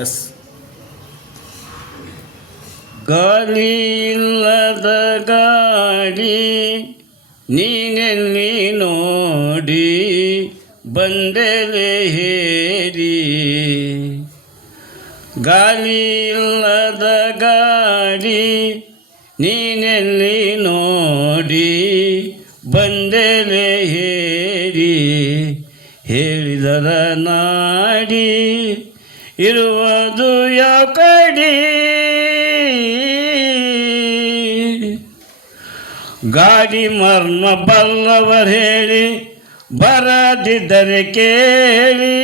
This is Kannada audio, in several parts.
ಎಸ್. ಗಾಳಿ ಇಲ್ಲದ ಗಾಡಿ ನೀನೆಲ್ಲಿ ನೋಡಿ ಬಂದೆಲೆ ಹೇರಿ. ಗಾಳಿ ಇಲ್ಲದ ಗಾಡಿ ನೀನೆಲ್ಲಿ ನೋಡಿ ಬಂದೆಲೆ ಹೇರಿ. ಹೇಳಿದರ ನಾಡಿ ಇರುವುದು ಯಾವ ಕಡೆ. ಗಾಡಿ ಮರ್ಮ ಬಲ್ಲವರು ಹೇಳಿ ಬರದಿದ್ದರೆ ಕೇಳಿ.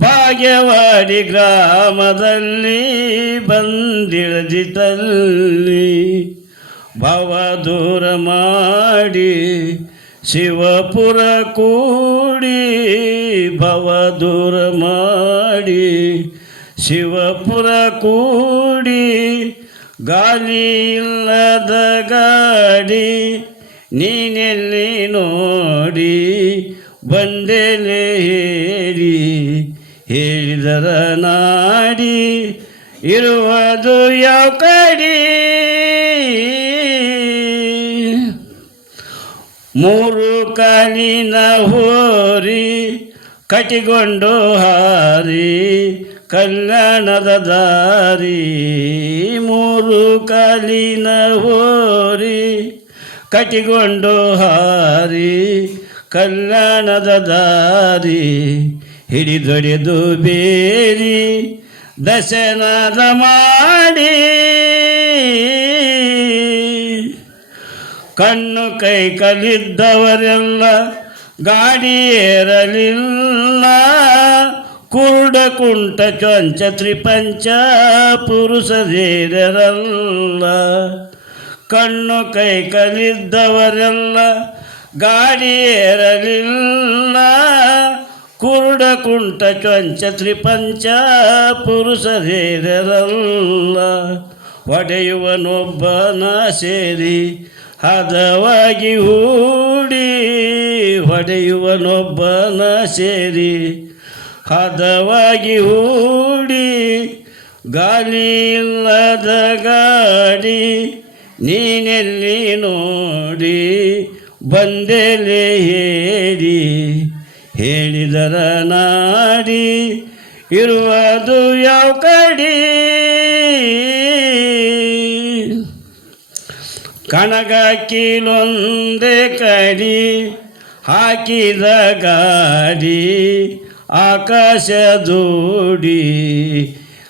ಭಾಗ್ಯವಾಡಿ ಗ್ರಾಮದಲ್ಲಿ ಬಂದಿಳಿದಿತಲ್ಲಿ. ಭವ ದೂರ ಮಾಡಿ ಶಿವಪುರ ಕೂಡಿ. ಭವ ದೂರ ಮಾಡಿ ಶಿವಪುರ ಕೂಡಿ. ಗಾಳಿ ಇಲ್ಲದ ಗಾಡಿ ನೀನೆಲ್ಲಿ ನೋಡಿ ಬಂದೆಲೆ ಹೇರಿ. ಹೇಳಿದರ ನಾಡಿ ಇರುವುದು ಯಾವ ಕಡೆ. ಮೂರು ಕಾಲಿನ ಹೋರಿ ಕಟ್ಟಿಕೊಂಡು ಹಾರಿ ಕಲ್ಯಾಣದ ದಾರಿ. ಮೂರು ಕಾಲಿನ ಹೋರಿ ಕಟ್ಟಿಕೊಂಡು ಹಾರಿ ಕಲ್ಯಾಣದ ದಾರಿ. ಹಿಡಿದೊಡೆದು ಬೇರಿ ದಶನಾದ ಮಾಡಿ. ಕಣ್ಣು ಕೈ ಕಲಿದ್ದವರೆಲ್ಲ ಗಾಡಿ ಏರಲಿಲ್ಲ. ಕುರುಡ ಕುಂಟ ಚೊಂಚ ತ್ರಿಪಂಚ ಪುರುಷರೇರಲ್ಲ. ಕಣ್ಣು ಕೈ ಕಲಿದ್ದವರೆಲ್ಲ ಗಾಡಿ ಏರಲಿಲ್ಲ. ಕುರುಡ ಕುಂಟ ಚೊಂಚ ತ್ರಿಪಂಚ ಪುರುಷರೇರಲ್ಲ. ಹೊಡೆಯುವನೊಬ್ಬನ ಸೇರಿ ಹದವಾಗಿ ಹೂಡಿ. ಹೊಡೆಯುವನೊಬ್ಬನ ಸೇರಿ ಹದವಾಗಿ ಹೂಡಿ. ಗಾಳಿ ಇಲ್ಲದ ಗಾಡಿ ನೀನೆಲ್ಲಿ ನೋಡಿ ಬಂದೆಲೆ ಹೇರಿ. ಹೇಳಿದರ ನಾಡಿ ಇರುವುದು ಯಾವ ಕಡೆ. ಕಣಗಾಕಿಲೊಂದೇ ಕಡಿ ಹಾಕಿದ ಗಾಡಿ ಆಕಾಶ ದೂಡಿ.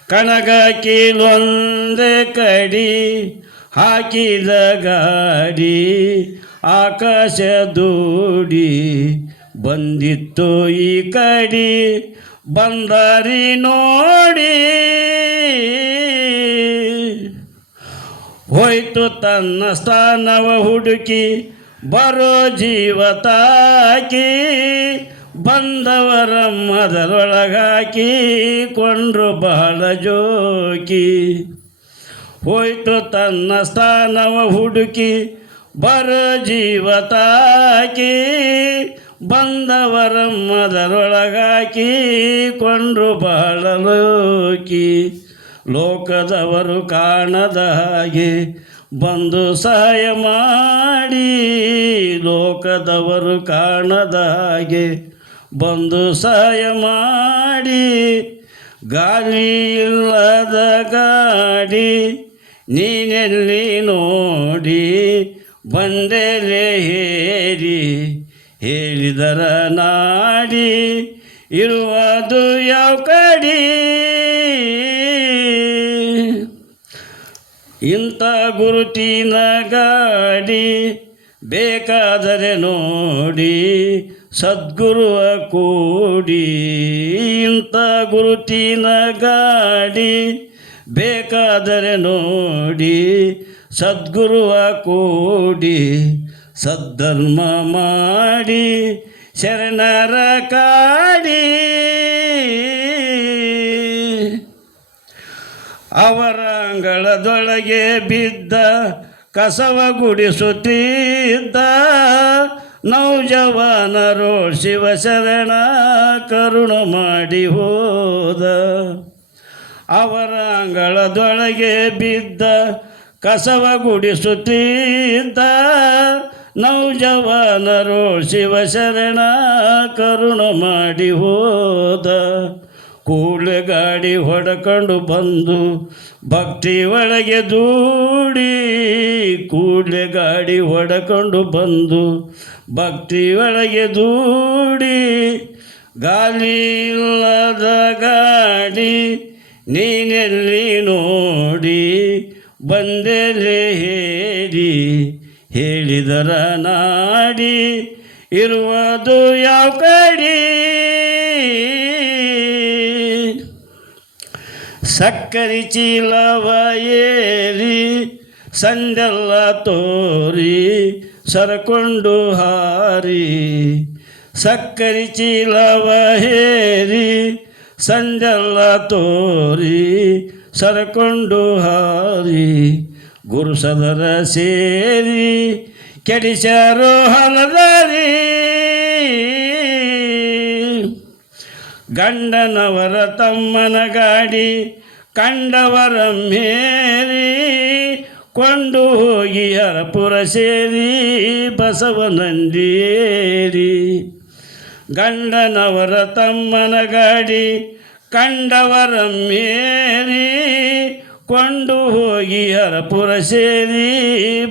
ಕಣಗಾಕಿಲೊಂದೇ ಕಡಿ ಹಾಕಿದ ಗಾಡಿ ಆಕಾಶ ದೂಡಿ. ಬಂದಿತ್ತು ಈ ಕಡಿ ಬಂದಾರಿ ನೋಡಿ. ಹೋಯ್ತು ತನ್ನ ಸ್ಥಾನವ ಹುಡುಕಿ ಬರೋ ಜೀವ ತಾಕಿ. ಬಂದವರ ಮದರೊಳಗಾಕಿ ಕೊಂಡ್ರು ಬಹಳ ಜೋಕಿ. ಹೋಯ್ತು ತನ್ನ ಸ್ಥಾನವ ಹುಡುಕಿ ಬರೋ ಜೀವ ತಾಕಿ. ಬಂದವರ ಮದರೊಳಗಾಕಿ ಕೊಂಡ್ರು ಬಹಳ ಲೋಕಿ. ಲೋಕದವರು ಕಾಣದ ಹಾಗೆ ಬಂದು ಸಹಾಯ ಮಾಡಿ. ಲೋಕದವರು ಕಾಣದ ಹಾಗೆ ಬಂದು ಸಹಾಯ ಮಾಡಿ. ಗಾಳಿ ಇಲ್ಲದ ಗಾಡಿ ನೀನೆಲ್ಲಿ ನೋಡಿ ಬಂದೆಲೆ ಹೇರಿ. ಹೇಳಿದರ ನಾಡಿ ಇರುವುದು ಯಾವ ಕಡೆ. ಇಂಥ ಗುರುತಿನ ಗಾಡಿ ಬೇಕಾದರೆ ನೋಡಿ ಸದ್ಗುರುವ ಕೂಡಿ. ಇಂಥ ಗುರುತಿನ ಗಾಡಿ ಬೇಕಾದರೆ ನೋಡಿ ಸದ್ಗುರುವ ಕೂಡಿ. ಸದ್ಧರ್ಮ ಮಾಡಿ ಶರಣರ ಕಾಡಿ. ಅವರ ಅಂಗಳದೊಳಗೆ ಬಿದ್ದ ಕಸವ ಗುಡಿಸುತ್ತಿದ್ದ ನೌಜವಾನರು ಶಿವಶರಣ ಕರುಣ ಮಾಡಿ ಹೋದ. ಅವರ ಅಂಗಳದೊಳಗೆ ಬಿದ್ದ ಕಸವ ಗುಡಿಸುತ್ತಿದ್ದ ನೌಜವಾನರು ಶಿವಶರಣ ಕರುಣ ಮಾಡಿ ಹೋದ. ಕೂಡಲೇ ಗಾಡಿ ಹೊಡಕೊಂಡು ಬಂದು ಭಕ್ತಿ ಒಳಗೆ ದೂಡಿ, ಕೂಡಲೇ ಗಾಡಿ ಹೊಡಕೊಂಡು ಬಂದು ಭಕ್ತಿ ಒಳಗೆ ದೂಡಿ, ಗಾಲಿ ಇಲ್ಲದ ಗಾಡಿ ನೀನೆಲ್ಲಿ ನೋಡಿ ಬಂದೆಲೆ ಹೇಳಿ, ಹೇಳಿದರ ನಾಡಿ ಇರುವುದು ಯಾವ ಕಡೆ. ಸಕ್ಕರೆ ಚೀಲವ ಏರಿ ಸಂದೆಲ್ಲ ತೋರಿ ಸರಕೊಂಡು ಹಾರಿ, ಸಕ್ಕರೆ ಚೀಲವ ಹೇರಿ ಸಂದೆಲ್ಲ ತೋರಿ ಸರಕೊಂಡು ಹಾರಿ, ಗುರುಸದರ ಸೇರಿ ಕೆಡಿಸ್ಯಾರೋ ಹಲದಾರಿ. ಗಂಡನವರ ತಮ್ಮನ ಗಾಡಿ ಕಂಡವರ ಮೇರಿ ಕೊಂಡು ಹೋಗಿ ಹರಪುರ ಸೇರಿ ಬಸವನಂದಿಯೇರಿ. ಗಂಡನವರ ತಮ್ಮನ ಗಾಡಿ ಕಂಡವರ ಮೇರಿ ಕೊಂಡು ಹೋಗಿ ಹರಪುರ ಸೇರಿ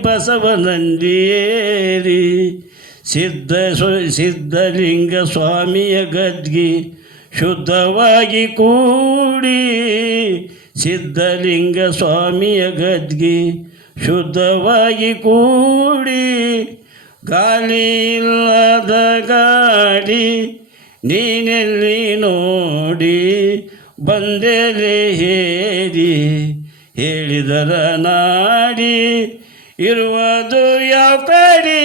ಬಸವನಂದಿಯೇರಿ. ಸಿದ್ಧಲಿಂಗ ಸ್ವಾಮಿಯ ಗದ್ಗಿ ಶುದ್ಧವಾಗಿ ಕೂಡಿ, ಸಿದ್ಧಲಿಂಗ ಸ್ವಾಮಿಯ ಗದ್ಗಿ ಶುದ್ಧವಾಗಿ ಕೂಡಿ, ಗಾಲಿ ಇಲ್ಲದ ಗಾಡಿ ನೀನೆಲ್ಲಿ ನೋಡಿ ಬಂದೆಲೆ ಹೇಳಿ, ಹೇಳಿದರ ನಾಡಿ ಇರುವುದು ಯಾವ ಕಡೆ.